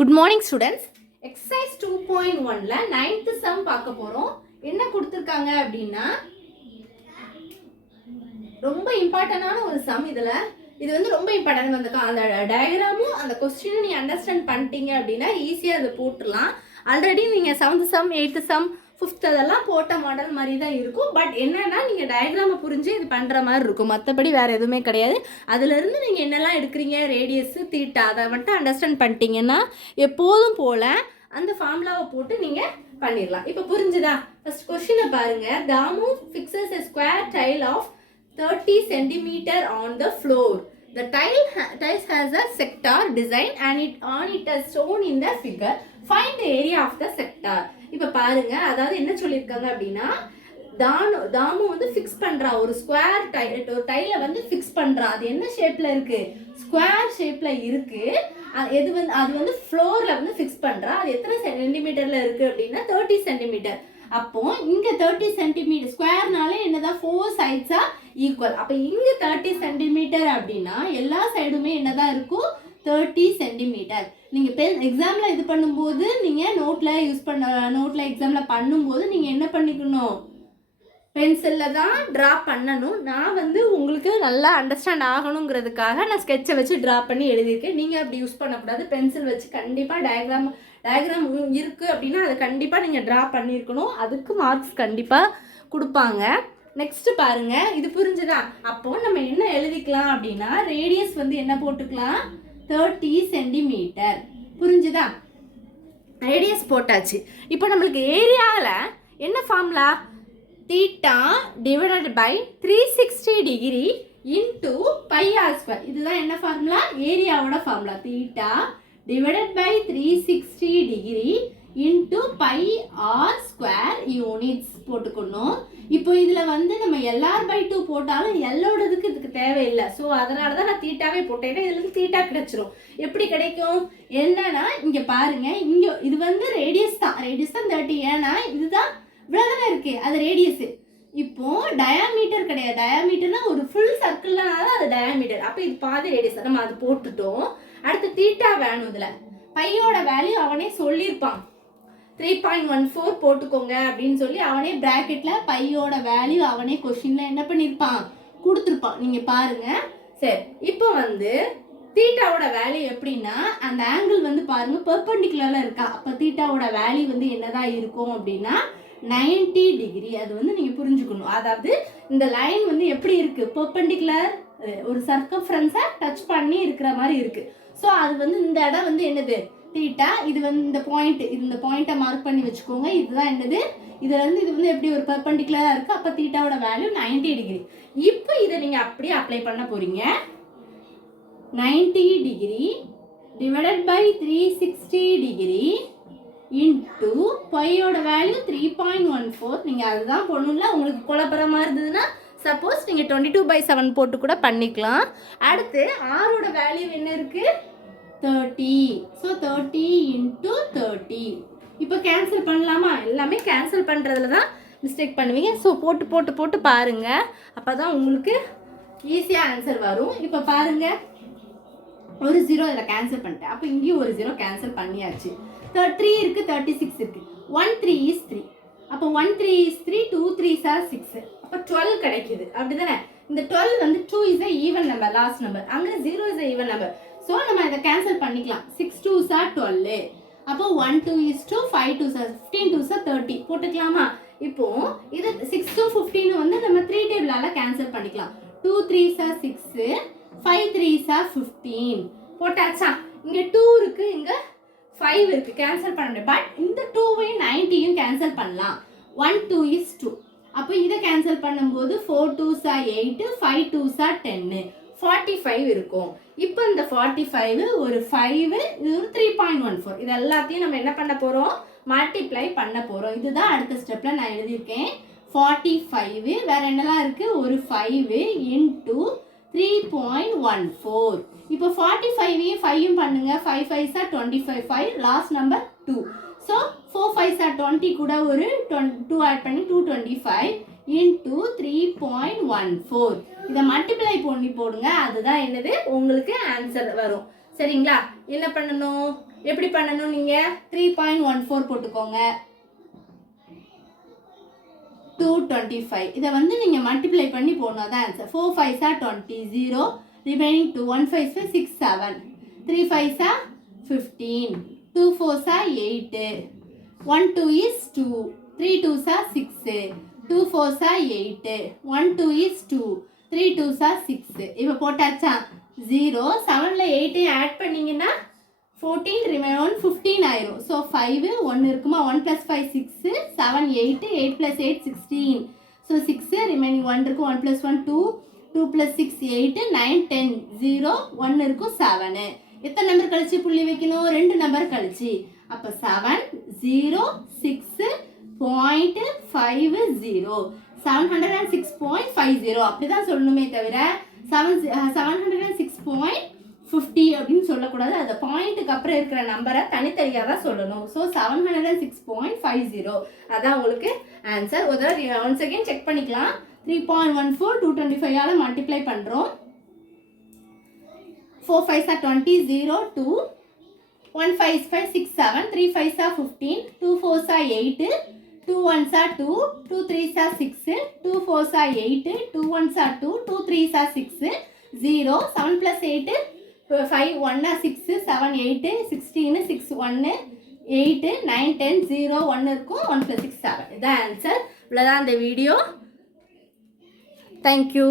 Good morning students. Exercise 2.1ல 9th sum பார்க்க போறோம். என்ன கொடுத்துருக்காங்க அப்படின்னா ரொம்ப இம்பார்ட்டன்டான ஒரு சம். இது வந்து ரொம்ப இம்பார்ட்டன்ட். அந்த டயக்ராமும் அந்த கொஸ்டினை நீ அண்டர்ஸ்டாண்ட் பண்ணிட்டீங்க அப்படின்னா ஈஸியாக அதை போட்டுடலாம். ஆல்ரெடி நீங்கள் 7th some 8th some 5th அதெல்லாம் போட்ட மாடல் மாதிரி தான் இருக்கும். பட் என்னன்னா நீங்கள் டயக்ராமை புரிஞ்சு இது பண்ணுற மாதிரி இருக்கும், மற்றபடி வேறு எதுவுமே கிடையாது. அதுலேருந்து நீங்கள் என்னெல்லாம் எடுக்கிறீங்க, ரேடியஸு தீட்டா அதை மட்டும் அண்டர்ஸ்டாண்ட் பண்ணிட்டீங்கன்னா எப்போதும் போல் அந்த ஃபார்முலாவை போட்டு நீங்கள் பண்ணிடலாம். இப்போ புரிஞ்சுதா? ஃபர்ஸ்ட் கொஸ்டினை பாருங்கள். Damu fixes a square tile of 30 centimeter on the floor. The tiles has a sector design and it is shown in the figure. Find the area of the sector. இப்போ பாருங்க, அதாவது என்ன சொல்லியிருக்காங்க அப்படின்னா தாமு வந்து ஃபிக்ஸ் பண்றா ஒரு ஸ்கொயர் ஒரு டைலை வந்து ஃபிக்ஸ் பண்றா. அது என்ன ஷேப்ல இருக்கு? ஸ்கொயர் ஷேப்ல இருக்கு. அது வந்து ஃப்ளோர்ல வந்து ஃபிக்ஸ் பண்றா. அது எத்தனை சென்டிமீட்டர்ல இருக்கு அப்படின்னா 30 சென்டிமீட்டர். அப்போ இங்க 30 சென்டிமீட்டர் ஸ்கொயர்னால என்னதான் 4 சைட்ஸா ஈக்குவல். அப்போ இங்க 30 சென்டிமீட்டர் அப்படின்னா எல்லா சைடுமே என்னதான் இருக்கும்? 30 சென்டிமீட்டர். நீங்கள் எக்ஸாமில் இது பண்ணும்போது நீங்கள் நோட்டில் எக்ஸாமில் பண்ணும்போது நீங்கள் என்ன பண்ணிக்கணும்? பென்சிலில் தான் ட்ரா பண்ணணும். நான் வந்து உங்களுக்கு நல்லா அண்டர்ஸ்டாண்ட் ஆகணுங்கிறதுக்காக நான் ஸ்கெட்சை வச்சு ட்ரா பண்ணி எழுதியிருக்கேன். நீங்கள் அப்படி யூஸ் பண்ணக்கூடாது. பென்சில் வச்சு கண்டிப்பாக டயக்ராம் இருக்குது அப்படின்னா அதை கண்டிப்பாக நீங்கள் ட்ரா பண்ணியிருக்கணும். அதுக்கு மார்க்ஸ் கண்டிப்பாக கொடுப்பாங்க. நெக்ஸ்ட் பாருங்க, இது புரிஞ்சுதா? அப்போ நம்ம என்ன எழுதிக்கலாம் அப்படின்னா ரேடியஸ் வந்து என்ன போட்டுக்கலாம்? 30 சென்டிமீட்டர். புரிஞ்சுதா? ரேடியஸ் போட்டாச்சு. இப்போ நம்மளுக்கு ஏரியாவில் என்ன formula? Theta divided by 360 degree into pi R square. இதுதான் என்ன ஃபார்முலா? ஏரியாவோட formula. Theta divided by 360 degree into pi R square units போட்டுக்கணும். இப்போ இதில் வந்து நம்ம LR/2 போட்டாலும் எல்லோடதுக்கு இதுக்கு தேவையில்லை. ஸோ அதனால தான் நான் தீட்டாவே போட்டேன்னா இதுல தீட்டா கிடைச்சிரும். எப்படி கிடைக்கும்? என்னன்னா இங்கே பாருங்க, இங்கே இது வந்து ரேடியஸ் தான் 30. ஏன்னா இதுதான் இவ்வளோதானே இருக்கு, அது ரேடியஸ். இப்போ டயாமீட்டர் கிடையாது. டயாமீட்டர்னா ஒரு ஃபுல் சர்க்கிள்னால அது டயாமீட்டர். அப்போ இது பாதி ரேடியஸ். நம்ம அது போட்டுட்டோம். அடுத்து தீட்டா வேணும். இதில் பையோட வேல்யூ அவனே சொல்லியிருப்பான். 3.14 போட்டுக்கோங்க அப்படின்னு சொல்லி அவனே பிராக்கெட்டில் பையோட வேல்யூ அவனே கொஸ்டினில் என்ன பண்ணியிருப்பான்? கொடுத்துருப்பான். நீங்கள் பாருங்க. சரி, இப்போ வந்து தீட்டாவோட வேல்யூ எப்படின்னா அந்த ஆங்கிள் வந்து பாருங்க பெர்பெண்டிகுலரில் இருக்கா. அப்போ தீட்டாவோட வேல்யூ வந்து என்னதான் இருக்கும் அப்படின்னா 90 டிகிரி. அது வந்து நீங்கள் புரிஞ்சுக்கணும். அதாவது இந்த லைன் வந்து எப்படி இருக்குது? பெர்பெண்டிகுலர் ஒரு சர்க்கம்ஃபரன்ஸை டச் பண்ணி இருக்கிற மாதிரி இருக்குது. ஸோ அது வந்து இந்த இடம் வந்து என்னது? தீட்டா. இது வந்து இந்த பாயிண்ட்டை மார்க் பண்ணி வச்சுக்கோங்க. இதுதான் என்னது? இதுல இருந்து இது வந்து எப்படி ஒரு பெர்பெண்டிகுலரா இருக்கு. அப்ப தீட்டாவோட வேல்யூ 90 டிகிரி. இப்போ இதை நீங்க அப்படியே அப்ளை பண்ண போறீங்க. 90 degree divided by 360 degree into பையோட வேல்யூ 3.14. நீங்க அதுதான் போடணும்ல. உங்களுக்கு குழப்பறமா இருந்ததுன்னா சப்போஸ் நீங்க 22/7 போட்டு கூட பண்ணிக்கலாம். அடுத்து ஆரோட வேல்யூ என்ன இருக்கு? 30. So 30 into 30. இப்போ கேன்சல் பண்ணலாமா? எல்லாமே கேன்சல் பண்ணுறதுல தான் மிஸ்டேக் பண்ணுவீங்க. ஸோ போட்டு பாருங்க. அப்போ தான் உங்களுக்கு ஈஸியாக ஆன்சர் வரும். இப்போ பாருங்க, ஒரு 0 இதில் கேன்சல் பண்ணிட்டேன். அப்போ இங்கேயும் ஒரு 0 கேன்சல் பண்ணியாச்சு. 3 இருக்குது, 36 இருக்குது. 1 3 is 3. அப்போ 1 3 is 3, 2 3s are 6. அப்போ 12 கிடைக்குது. அப்படி தானே? இந்த 12 வந்து 2 is a even number, last number. அங்கே 0 is a even number. So நம்ம இதை கேன்சல் பண்ணிக்கலாம். 6 2s are 12. அப்போ 1 2 is 2, 5 2s are 15, 2s are 30 போட்டுக்கலாமா? இப்போ இது 6 2 15 வந்து நம்ம 3 டேபிளால கேன்சல் பண்ணிக்கலாம். 2 3s are 6, 5 3s are 15 போட்டாச்சா? இங்கே 2 இருக்கு, இங்கே 5 இருக்கு, கேன்சல் பண்ண முடியும். பட் இந்த 2வையும் 90யும் கேன்சல் பண்ணலாம். 1 2 is 2. அப்போ இதை கேன்சல் பண்ணும்போது 4 2s are 8, 5 2s are 10, 45 இருக்கும். இப்போ இந்த 45 ஒரு 5 இது ஒரு 3.14. இது எல்லாத்தையும் நம்ம என்ன பண்ண போகிறோம்? மல்டிப்ளை பண்ண போகிறோம். இதுதான் அடுத்த ஸ்டெப்பில் நான் எழுதியிருக்கேன். 45 வேற என்னலாம் இருக்குது? ஒரு 5 இன்டூ 3.14. இப்போ 45ஐயும் 5யும் பண்ணுங்க. 5 5s are 25, 5 last number 2. So 4 5s are 20 கூட ஒரு 2 ஆட் பண்ணி 225 இன்டூ 3.14. இதை மல்டிப்ளை பண்ணி போடுங்க. அதுதான் என்னது உங்களுக்கு ஆன்சர் வரும். சரிங்களா? என்ன பண்ணணும்? எப்படி பண்ணணும் நீங்கள் 3.14 போட்டுக்கோங்க. 225 இதை வந்து நீங்கள் மல்டிப்ளை பண்ணி போடணும். அதான் answer. 4 5s are 20, 0 remaining 2, 1 5 5 6 7, 3 5s are 15, 2 4s are 8, 1 2 is 2, 3 2s are 6, 2 4s are 8, 1 2 is 2, 3 2s are 6. இப்போ போட்டாச்சா 0 7ல 8 ஆட் பண்ணிங்கன்னா 14 ரிமைன் 1 15 ஆயிரும். ஸோ 5 1 இருக்குமா 1 + 5 6 7 8 8 + 8 16. ஸோ 6 ரிமைனிங் 1 இருக்கும் 1 + 1 2 2 + 6 8 9 10 0 1 இருக்கும் 7. எத்தனை நம்பர் கழிச்சு புள்ளி வைக்கணும் 2 நம்பர் கழிச்சு. அப்போ 7 0 6.50 706.50 அப்படிதான் சொல்லணுமே தவிர 706.50 அப்படின்னு சொல்லக்கூடாது. அந்த பாயிண்ட்டுக்கு அப்புறம் இருக்கிற நம்பரை தனித்தனியாக தான் சொல்லணும். ஸோ 706.50 அதான் உங்களுக்கு ஆன்சர். ஒரு தடவை ஒன்ஸ் அகெயின் செக் பண்ணிக்கலாம். 3.14 225ஆல் மல்டிப்ளை பண்ணுறோம். 4 5s are 20, 0 2, 1 5 5 6 7, 3 5s are 15, 2 4s are 8, 2 1s are 2, 2 3s are 6, 2 4s are 8, 2 1s are 2, 2 3s are 6, 0 7 + 8 5 1 6 7 8 16 6 1 8 9 10 0 1 இருக்கும் 1 + 6 7. இதான் ஆன்சர். இவ்வளோதான் அந்த வீடியோ. தேங்க்யூ.